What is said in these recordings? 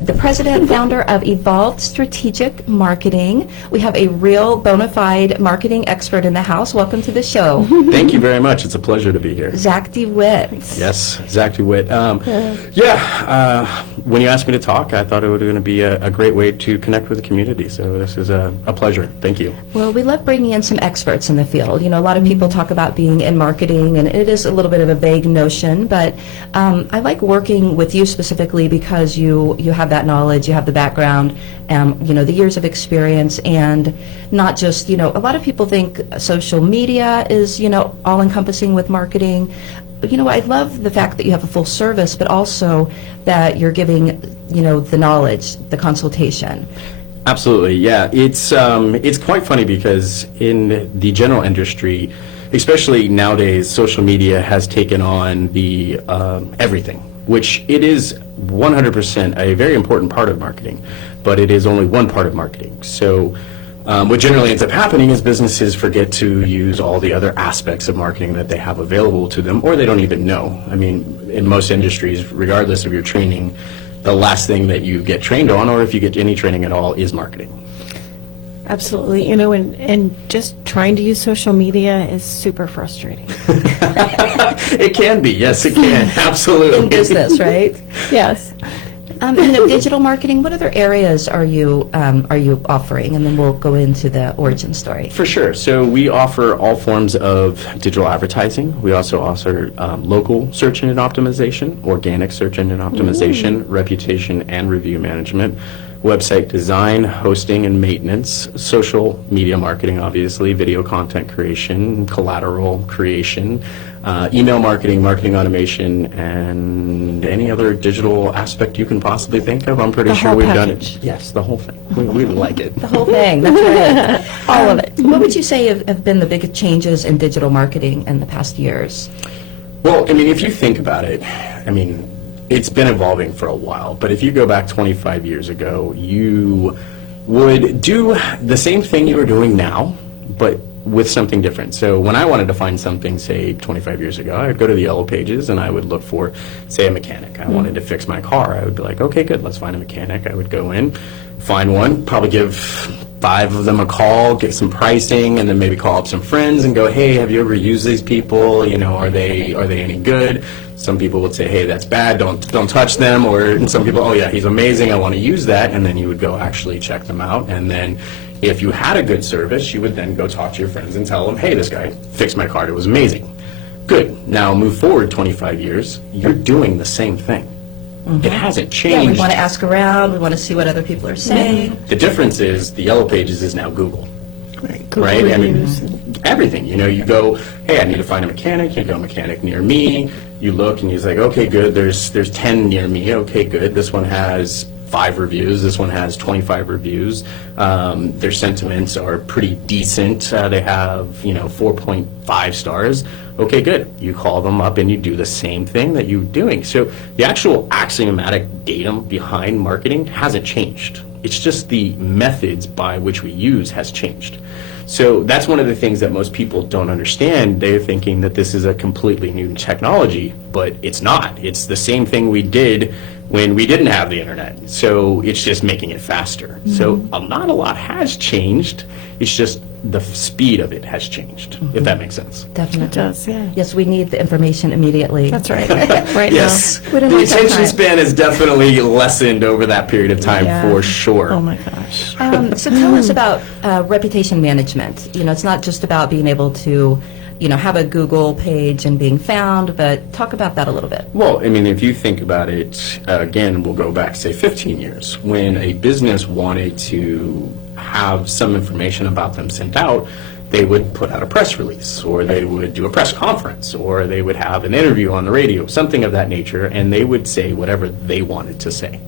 the president and founder of Evolved Strategic Marketing. We have a real bona fide marketing expert in the house. Welcome to the show. Thank you very much. It's a pleasure to be here. Zach Dewitt. Yes, Zach Dewitt. When you asked me to talk, I thought it was going to be a great way to connect with the community. So this is a pleasure. Thank you. Well, we love bringing in some experts in the field. You know, a lot of people talk about being in marketing, and it is a little bit of a vague notion, but I like working with you specifically because you have that knowledge, you have the background, you know, the years of experience, and not just, you know, a lot of people think social media is, you know, all-encompassing with marketing. But, you know, I love the fact that you have a full service, but also that you're giving, you know, the knowledge, the consultation. Absolutely, yeah. It's quite funny because in the general industry, especially nowadays, social media has taken on the everything, which it is 100% a very important part of marketing, but it is only one part of marketing. So what generally ends up happening is businesses forget to use all the other aspects of marketing that they have available to them, or they don't even know. I mean, in most industries, regardless of your training, the last thing that you get trained on, or if you get any training at all, is marketing. Absolutely. You know, and just trying to use social media is super frustrating. It can be, yes, it can, absolutely. In business, right? Yes. You know, digital marketing, what other areas are you offering? And then we'll go into the origin story. For sure. So we offer all forms of digital advertising. We also offer local search engine optimization, organic search engine optimization, reputation and review management, website design, hosting and maintenance, social media marketing, obviously, video content creation, collateral creation, email marketing, marketing automation, and any other digital aspect you can possibly think of. I'm pretty sure we've done it. Yes, the whole thing. We like it. The whole thing, that's right. All of it. What would you say have been the biggest changes in digital marketing in the past years? Well, I mean, if you think about it, I mean, it's been evolving for a while, but if you go back 25 years ago, you would do the same thing you are doing now, but with something different. So when I wanted to find something, say 25 years ago, I would go to the yellow pages and I would look for, say, a mechanic. I wanted to fix my car. I would be like, okay, good, let's find a mechanic. I would go in, find one, probably give 5 of them a call, get some pricing, and then maybe call up some friends and go, hey, have you ever used these people? You know, are they any good? Some people would say, hey, that's bad, don't touch them, or some people, oh yeah, he's amazing, I want to use that, and then you would go actually check them out, and then if you had a good service, you would then go talk to your friends and tell them, hey, this guy fixed my car, it was amazing. Good, now move forward 25 years, you're doing the same thing. It hasn't changed. Yeah, we want to ask around, we want to see what other people are saying. The difference is the yellow pages is now Google. Google right? I reviews. mean, everything. You know, you go, hey, I need to find a mechanic. You go, mechanic near me. You look and you're like, okay, good. There's 10 near me. Okay, good. This one has 5 reviews. This one has 25 reviews. Their sentiments are pretty decent. They have, you know, 4.5 stars. Okay, good. You call them up and you do the same thing that you're doing. So the actual axiomatic datum behind marketing hasn't changed. It's just the methods by which we use has changed. So that's one of the things that most people don't understand. They're thinking that this is a completely new technology, but it's not. It's the same thing we did when we didn't have the internet. So it's just making it faster. So not a lot has changed. It's just the speed of it has changed, if that makes sense. Definitely. It does, yeah. Yes, we need the information immediately. That's right. Right Yes, now. the attention span has definitely lessened over that period of time for sure. Oh my gosh. So tell us about reputation management. You know, it's not just about being able to, you know, have a Google page and being found, but talk about that a little bit. Well, I mean, if you think about it, again, we'll go back, say, 15 years. When a business wanted to have some information about them sent out, they would put out a press release, or they would do a press conference, or they would have an interview on the radio, something of that nature, and they would say whatever they wanted to say,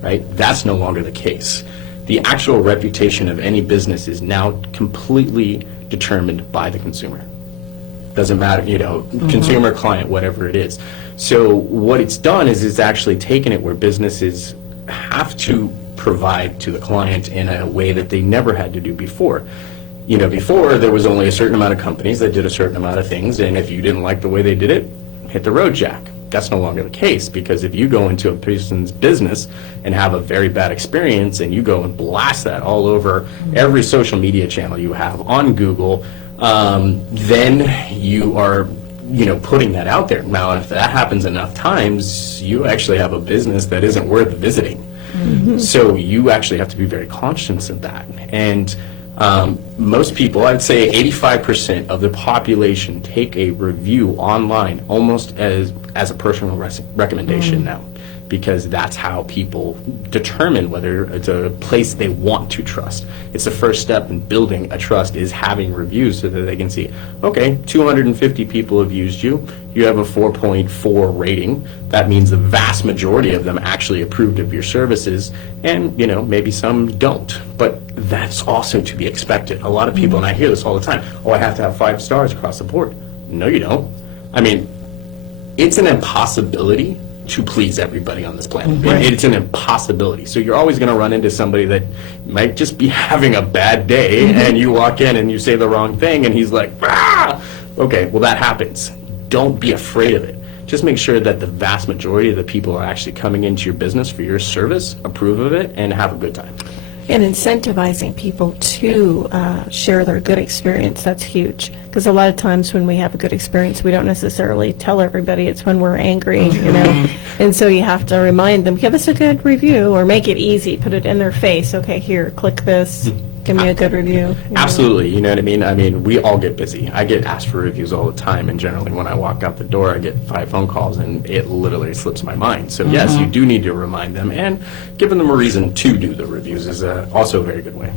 right? That's no longer the case. The actual reputation of any business is now completely determined by the consumer. Doesn't matter, you know, consumer, client, whatever it is. So what it's done is it's actually taken it where businesses have to provide to the client in a way that they never had to do before. You know, before there was only a certain amount of companies that did a certain amount of things, and if you didn't like the way they did it, hit the road jack. that's no longer the case, because if you go into a person's business and have a very bad experience and you go and blast that all over every social media channel you have on Google, then you are putting that out there. Now, if that happens enough times, you actually have a business that isn't worth visiting. So you actually have to be very conscious of that. And most people, I'd say 85% of the population take a review online almost as a personal recommendation now, because that's how people determine whether it's a place they want to trust. It's the first step in building a trust, is having reviews so that they can see, okay, 250 people have used you, you have a 4.4 rating. That means the vast majority of them actually approved of your services, and maybe some don't. But that's also to be expected. A lot of people, and I hear this all the time, oh, I have to have 5 stars across the board. No, you don't. I mean, it's an impossibility to please everybody on this planet. It's an impossibility. So you're always going to run into somebody that might just be having a bad day, and you walk in and you say the wrong thing, and he's like, ah! Okay, well, that happens. Don't be afraid of it. Just make sure that the vast majority of the people are actually coming into your business for your service, approve of it, and have a good time. And incentivizing people to share their good experience, that's huge. Because a lot of times when we have a good experience, we don't necessarily tell everybody. It's when we're angry, And so you have to remind them, give us a good review, or make it easy, put it in their face. Okay, here, click this, give me a good review. Absolutely, you know what I mean? I mean, we all get busy. I get asked for reviews all the time, and generally when I walk out the door, I get 5 phone calls, and it literally slips my mind. So yes, you do need to remind them, and giving them a reason to do the reviews is also a very good way.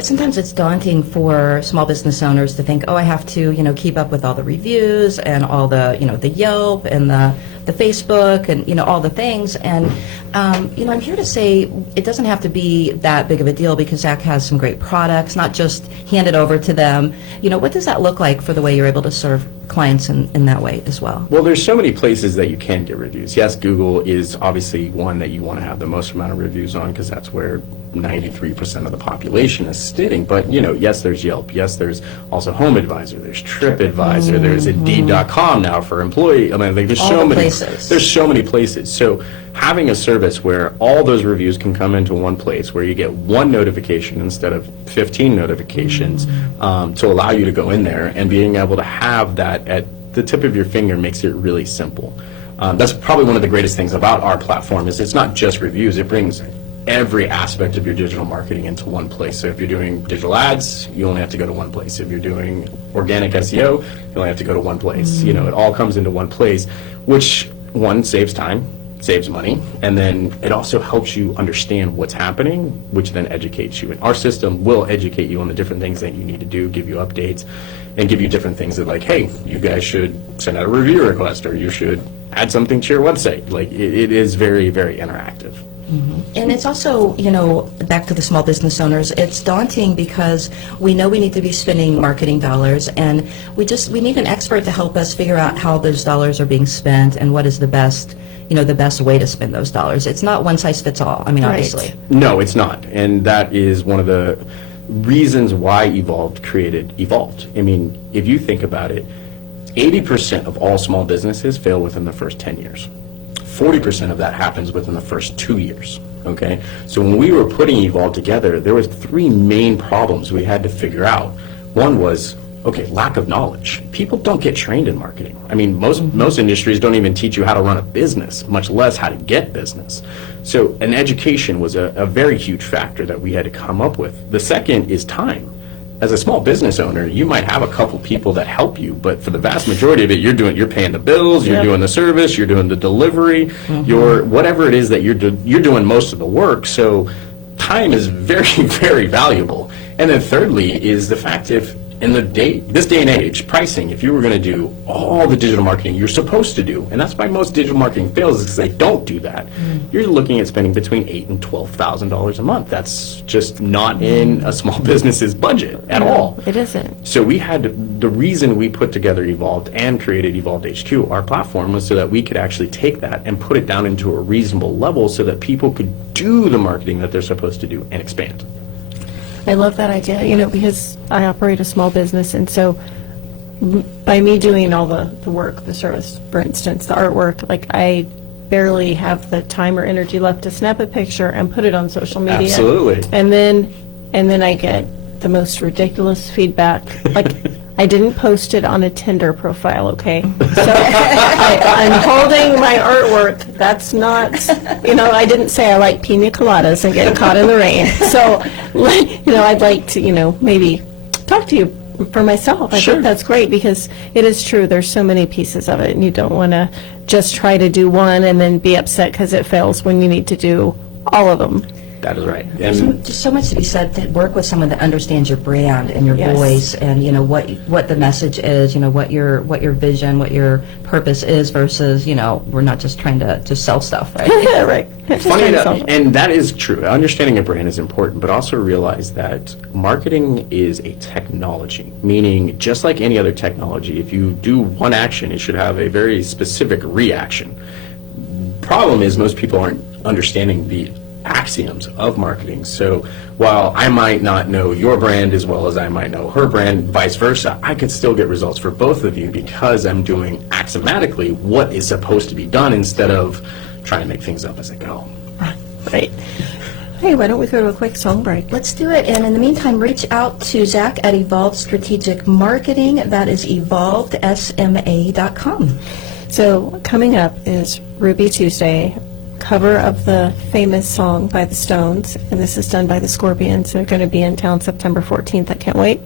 Sometimes it's daunting for small business owners to think, oh, I have to, keep up with all the reviews and all the, the Yelp and the Facebook and, all the things. And, I'm here to say it doesn't have to be that big of a deal, because Zach has some great products, not just hand it over to them. What does that look like for the way you're able to serve clients in that way as well? Well, there's so many places that you can get reviews. Yes, Google is obviously one that you want to have the most amount of reviews on, because that's where 93% of the population is sitting. But, yes, there's Yelp. Yes, there's also Home Advisor. There's TripAdvisor. There's Indeed.com now for employee. I mean, there's so many places. There's so many places. So having a service where all those reviews can come into one place, where you get one notification instead of 15 notifications, to allow you to go in there, and being able to have that at the tip of your finger makes it really simple. That's probably one of the greatest things about our platform, is it's not just reviews. It brings every aspect of your digital marketing into one place. So if you're doing digital ads, you only have to go to one place. If you're doing organic SEO, you only have to go to one place. It all comes into one place, which, one, saves time, saves money, and then it also helps you understand what's happening, which then educates you. And our system will educate you on the different things that you need to do, give you updates, and give you different things that, like, hey, you guys should send out a review request, or you should add something to your website. Like, it is very, very interactive. And it's also, back to the small business owners, it's daunting because we know we need to be spending marketing dollars, and we need an expert to help us figure out how those dollars are being spent and what is the best way to spend those dollars. It's not one size fits all. I mean, obviously. No, it's not. And that is one of the reasons why Evolved created Evolved. I mean, if you think about it, 80% of all small businesses fail within the first 10 years. 40% of that happens within the first 2 years, okay? So when we were putting Evolve together, there was 3 main problems we had to figure out. One was, okay, lack of knowledge. People don't get trained in marketing. I mean, most industries don't even teach you how to run a business, much less how to get business. So an education was a very huge factor that we had to come up with. The second is time. As a small business owner, you might have a couple people that help you, but for the vast majority of it, you're paying the bills, you're doing the service, you're doing the delivery, you're whatever it is that you're doing most of the work. So time is very, very valuable. And then thirdly is the fact, if in this day and age, pricing, if you were going to do all the digital marketing you're supposed to do, and that's why most digital marketing fails, is because they don't do that, you're looking at spending between $8,000 and $12,000 a month. That's just not in a small business's budget at all. It isn't. So the reason we put together Evolved and created Evolved HQ, our platform, was so that we could actually take that and put it down into a reasonable level so that people could do the marketing that they're supposed to do and expand. I love that idea, because I operate a small business, and so by me doing all the work, the service, for instance, the artwork, like I barely have the time or energy left to snap a picture and put it on social media. Absolutely. And then I get the most ridiculous feedback. Like, I didn't post it on a Tinder profile, okay? So I'm holding my artwork. That's not, I didn't say I like pina coladas and get caught in the rain. So, I'd like to, maybe talk to you for myself. I think that's great because it is true. There's so many pieces of it, and you don't want to just try to do one and then be upset because it fails when you need to do all of them. That is right. There's And just so much to be said to work with someone that understands your brand and your Yes. voice and what the message is, what your vision, what your purpose is versus we're not just trying to sell stuff, right? Right. funny enough, and that is true. Understanding a brand is important, but also realize that marketing is a technology, meaning just like any other technology, if you do one action, it should have a very specific reaction. Problem is most people aren't understanding the axioms of marketing. So while I might not know your brand as well as I might know her brand, vice versa, I could still get results for both of you because I'm doing axiomatically what is supposed to be done instead of trying to make things up as I go. Right. Hey, why don't we go to a quick song break? Let's do it. And in the meantime, reach out to Zach at Evolved Strategic Marketing. That is evolvedsma.com. So coming up is Ruby Tuesday, cover of the famous song by the Stones, and this is done by the Scorpions. They're going to be in town September 14th. I can't wait.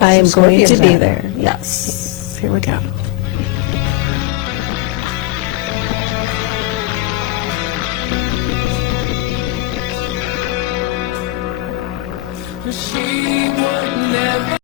I am going to be there. Yes. Here we go. She would never